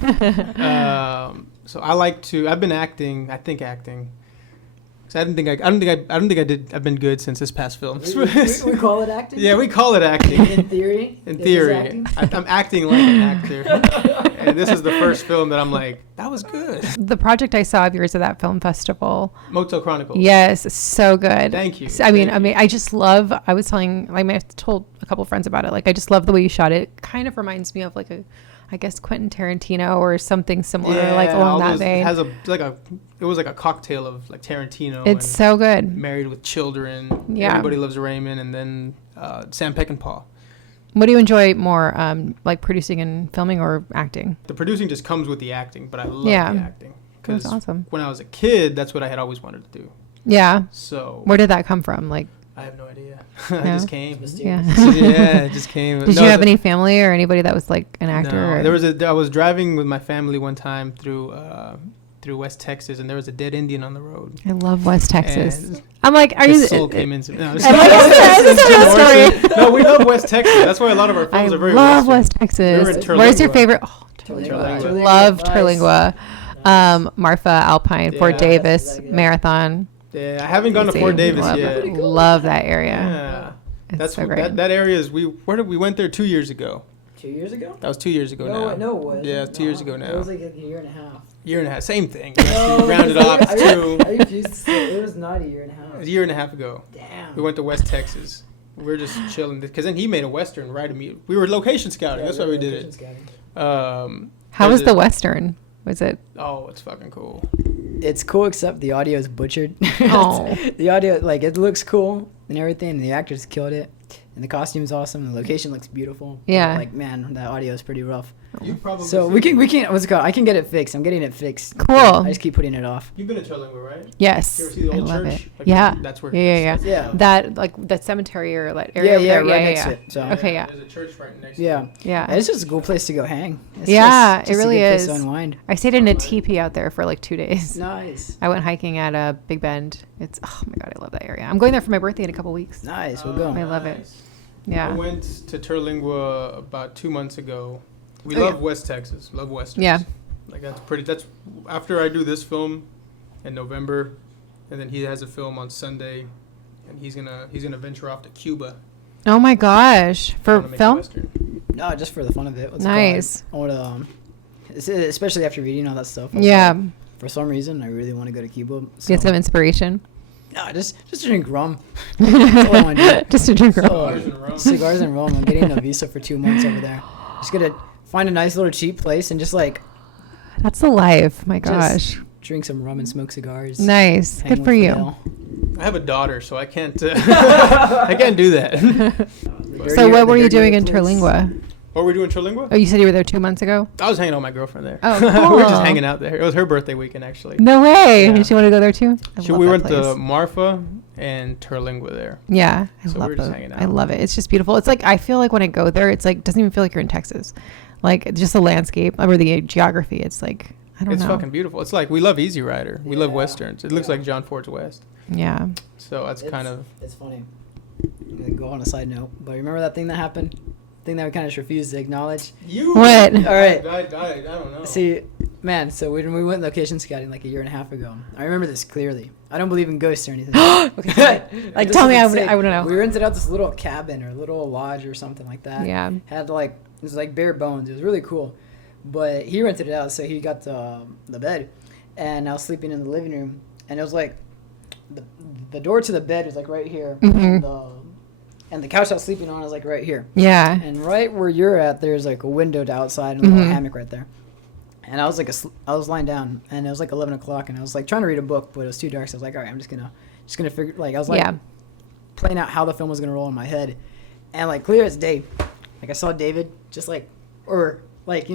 So I've been acting. I think acting. So I've been good since this past film. We call it acting. Yeah, we call it acting. In theory. In it is theory, acting? I'm acting like an actor, and this is the first film that I'm like, that was good. The project I saw of yours at that film festival. Motel Chronicles. Yes, so good. Thank you. I mean, Thank you. I just love. I was telling, like, I told a couple friends about it. Like, I just love the way you shot it. It kind of reminds me of like I guess Quentin Tarantino or something similar, like along all that those- vein. It was like a cocktail of like Tarantino. It's and so good. Married with Children. Yeah. Everybody Loves Raymond, and then Sam Peckinpah. What do you enjoy more, like producing and filming or acting? The producing just comes with the acting, but I love Yeah. the acting. That's Because awesome. when I was a kid, that's what I had always wanted to do. Yeah. So Where did that come from? Like, I have no idea. I No? just came. yeah. Yeah, it just came. Did you have any family or anybody that was like an actor? No, or? I was driving with my family one time through West Texas, and there was a dead Indian on the road. I love West Texas. And I'm like, are his you? soul came into no, I'm like, this is a real story. No, we love West Texas. That's why a lot of our I films are very love Western. West We were Texas. in Where's your Terlingua. favorite? Oh, Terlingua. Terlingua. Love Nice. Terlingua. Marfa, Alpine, Fort Yeah. Davis, That's Marathon. Yeah, I haven't gone to See, Fort Davis love, yet. Love that area. Yeah, It's that's so what, great. that area is. We went there 2 years ago. 2 years ago? That was 2 years ago No, now. no, it wasn't. Yeah, it's 2 years ago It now. was like a year and a half. Year and a half, same thing. No, We rounded off I to refuse to say it was not a year and a half. a year and a half ago. Damn. We went to West Texas. We were just chilling because then he made a Western right immediately. We were location scouting. That's why we did it. How there's was a- the Western? Was it? Oh, it's fucking cool. It's cool, except the audio is butchered. Oh. The audio, like, it looks cool and everything, and the actors killed it. And the costume's awesome, and the location looks beautiful. Yeah. But, like, man, that audio is pretty rough. You probably So we can, what's it called? I can get it fixed. I'm getting it fixed. Cool. I just keep putting it off. You've been to Terlingua, right? Yes. You ever see the I old love church? it. Like, Yeah. That's where. Yeah. Yeah. That like that cemetery or that area. Yeah, over right there. next to it. So, Okay, yeah. There's a church right next. yeah. To it. Yeah. It's just a cool place to go hang. It's Yeah, just it really a good place is. to unwind. I stayed in a teepee out there for like 2 days. Nice. I went hiking at Big Bend. It's oh my god, I love that area. I'm going there for my birthday in a couple weeks. Nice. We'll I go. love it. Nice. Yeah. I went to Terlingua about 2 months ago. We Oh, love yeah. West Texas. Love Westerns. Yeah. Like that's after I do this film in November, and then he has a film on Sunday, and he's gonna venture off to Cuba. Oh my gosh, I for wanna make a film? Western. No, just for the fun of it. What's it Nice. called? I want to. especially after reading all that stuff. I was like, for some reason, I really want to go to Cuba. So. Get some inspiration. No, just to drink rum. That's all I want to do. Just to drink rum. Cigars and rum. I'm getting a visa for 2 months over there. Just gonna find a nice little cheap place and just like. That's the life. My gosh. Drink some rum and smoke cigars. Nice. Good for you. I have a daughter, so I can't. I can't do that. So what were you doing in Terlingua? What were we doing in Terlingua? Oh, you said you were there 2 months ago? I was hanging out with my girlfriend there. Oh, cool. We were just hanging out there. It was her birthday weekend, actually. No way. Yeah. Did she want to go there too? We went to Marfa and Terlingua there. Yeah, I So love we were just it. hanging out. I love it. It's just beautiful. It's like I feel like when I go there, it's like doesn't even feel like you're in Texas. Like just the landscape or the geography. It's like I don't know. It's fucking beautiful. It's like we love Easy Rider. We love westerns. It looks like John Ford's West. Yeah. So that's kind of. It's funny. I'm gonna go on a side note, but remember that thing that happened? Thing that we kind of refused to acknowledge. What? All right. I don't know. See, man. So when we went location scouting like a year and a half ago, I remember this clearly. I don't believe in ghosts or anything. Okay. Like tell me, I want to know. We rented out this little cabin or little lodge or something like that. Yeah. Had like it was like bare bones. It was really cool, but he rented it out, so he got the bed, and I was sleeping in the living room, and it was like the door to the bed was like right here, and the couch I was sleeping on was like right here. Yeah. And right where you're at, there's like a window to outside and a little hammock right there. And I was like, I was lying down, and it was like 11 o'clock, and I was like trying to read a book, but it was too dark. So I was like, all right, I'm just gonna figure. Like I was like playing out how the film was gonna roll in my head, and like clear as day, like I saw David just like, or like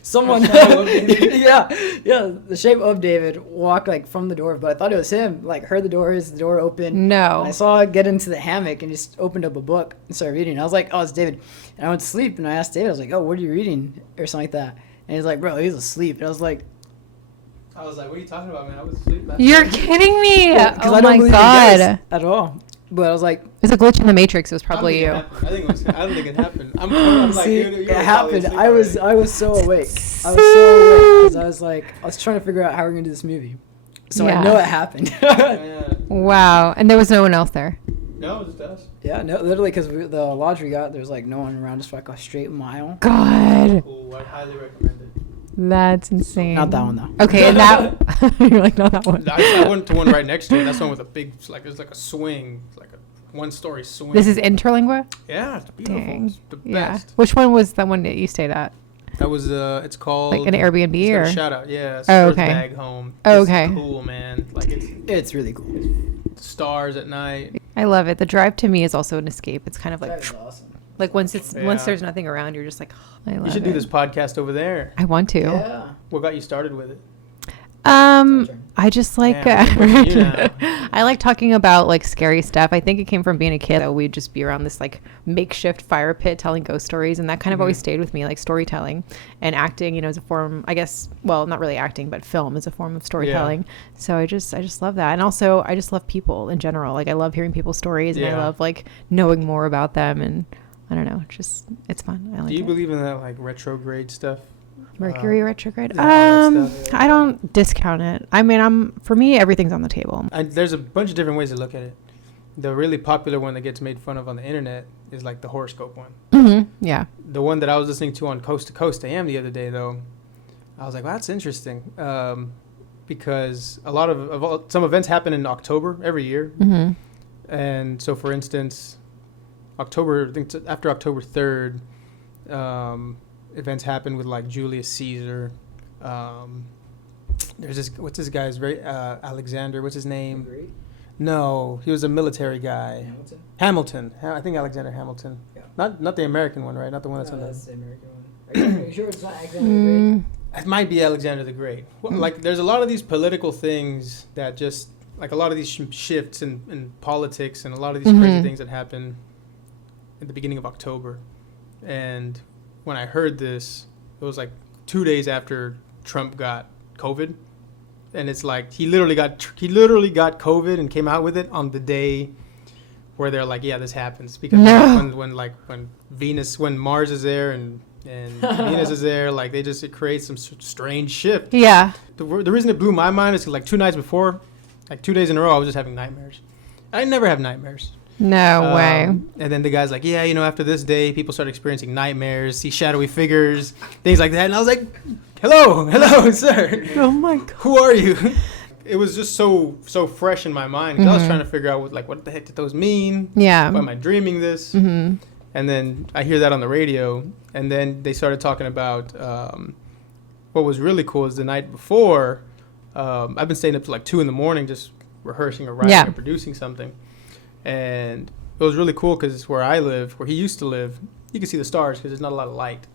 someone, yeah, the shape of David walk like from the door, but I thought it was him. Like heard his door open. No. And I saw it get into the hammock and just opened up a book and started reading. I was like, oh, it's David. And I went to sleep, and I asked David, I was like, oh, what are you reading or something like that? And he's like, bro, he's asleep. And I was like, what are you talking about, man? I was asleep. You're kidding me. Yeah, oh my God. At all. But I was like, it's a glitch in the Matrix. It was probably you. I don't think it happened. I'm like, see, it happened. I was so awake. I was so awake because I was trying to figure out how we're gonna do this movie. So I know it happened. Wow. And there was no one else there. No, it was just us. Yeah, no, literally, because the lodge we got, there's like no one around us for like a straight mile. God. Cool. I highly recommend it. That's insane. Not that one though. Okay, and that you're like, not that one. I went to one right next to it. That's the one with a big, like it's like a swing, like a one-story swing. This is Interlingua? Yeah, it's beautiful. Dang. It's the best. Which one was the one that you stayed at? That was it's called like an Airbnb or shout out. Yeah. It's okay. Bag Home. Oh, it's okay. Cool, man. Like it's really cool. Stars at night. I love it. The drive to me is also an escape. It's kind of like Awesome. like once there's nothing around, you're just like, oh, I love it. You should do this podcast over there. I want to. Yeah. What got you started with it? I just like I like talking about like scary stuff. I think it came from being a kid that we'd just be around this like makeshift fire pit telling ghost stories, and that kind of always stayed with me, like storytelling and acting, as a form, I guess, well, not really acting, but film is a form of storytelling. So I just love that. And also I just love people in general. Like I love hearing people's stories and I love like knowing more about them, and I don't know, it's fun. I like it. Do you believe in that like retrograde stuff? Mercury retrograde. Yeah, I don't discount it. I mean, for me, everything's on the table. There's a bunch of different ways to look at it. The really popular one that gets made fun of on the internet is like the horoscope one. Mm-hmm. Yeah. The one that I was listening to on Coast to Coast AM the other day, though, I was like, well, that's interesting, because a lot of some events happen in October every year, and so for instance, October, I think after October 3rd. Events happen with like Julius Caesar. There's what's this guy's Alexander? What's his name? Great. No, he was a military guy. Hamilton. I think Alexander Hamilton. Yeah. Not the American one, right? Not the one that's on that's the American one. Are you sure it's not Alexander the Great? It might be Alexander the Great. Well, like there's a lot of these political things that just like a lot of these shifts in politics and a lot of these crazy things that happen at the beginning of October, and when I heard this, it was like 2 days after Trump got COVID, and it's like he literally got COVID and came out with it on the day where they're like, yeah, this happens because when Mars is there and Venus is there, like it creates some strange shift. Yeah. The reason it blew my mind is 'cause like 2 nights before, like 2 days in a row, I was just having nightmares. I never have nightmares. No way. And then the guy's like, yeah, after this day, people start experiencing nightmares, see shadowy figures, things like that. And I was like, hello, sir. Oh my God. Who are you? It was just so fresh in my mind. 'Cause I was trying to figure out what the heck did those mean? Yeah. Why am I dreaming this? And then I hear that on the radio. And then they started talking about what was really cool is the night before, I've been staying up to like 2 a.m. just rehearsing or writing or producing something. And it was really cool because where I live, where he used to live, you can see the stars because there's not a lot of light.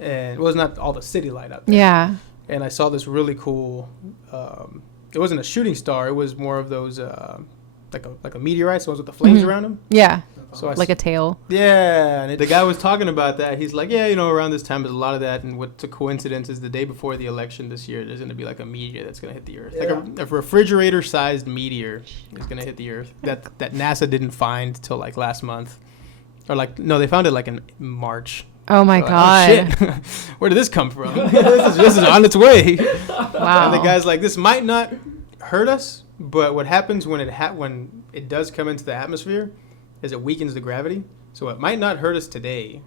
And it was not all the city light out there. Yeah. And I saw this really cool, it wasn't a shooting star. It was more of those, like a meteorite, so ones with the flames around them. Yeah. So like a tail. Yeah. And the guy was talking about that. He's like, yeah, around this time, there's a lot of that. And what's a coincidence is the day before the election this year, there's going to be like a meteor that's going to hit the Earth. Yeah. Like a refrigerator-sized meteor is going to hit the Earth that NASA didn't find till like last month. Or they found it like in March. Oh my God. Oh, shit. Where did this come from? this is on its way. Wow. And the guy's like, this might not hurt us, but what happens when it does come into the atmosphere is it weakens the gravity. So it might not hurt us today.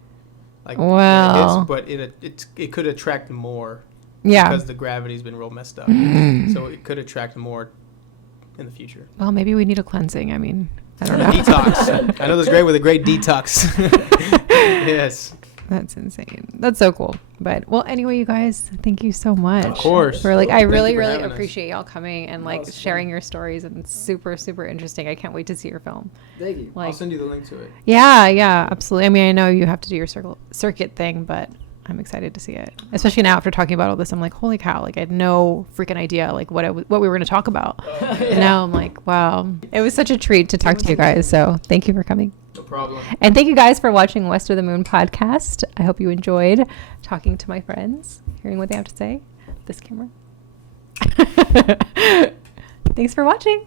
Wow. But it could attract more. Yeah. Because the gravity's been real messed up. So it could attract more in the future. Well, maybe we need a cleansing. I mean, I don't know. Detox. I know this great with a great detox. Yes. That's insane. That's so cool. But well, anyway, you guys, thank you so much. Of course. I Thank you really for having us. appreciate y'all coming and sharing your stories, and it's super, super interesting. I can't wait to see your film. Thank you. I'll send you the link to it. Yeah, absolutely. I mean, I know you have to do your circuit thing, but I'm excited to see it. Especially now after talking about all this, I'm like, holy cow! Like I had no freaking idea what we were going to talk about. And now I'm like, wow, it was such a treat to talk to you guys. So thank you for coming. No problem. And thank you guys for watching West of the Moon podcast. I hope you enjoyed talking to my friends, hearing what they have to say. This camera. Thanks for watching.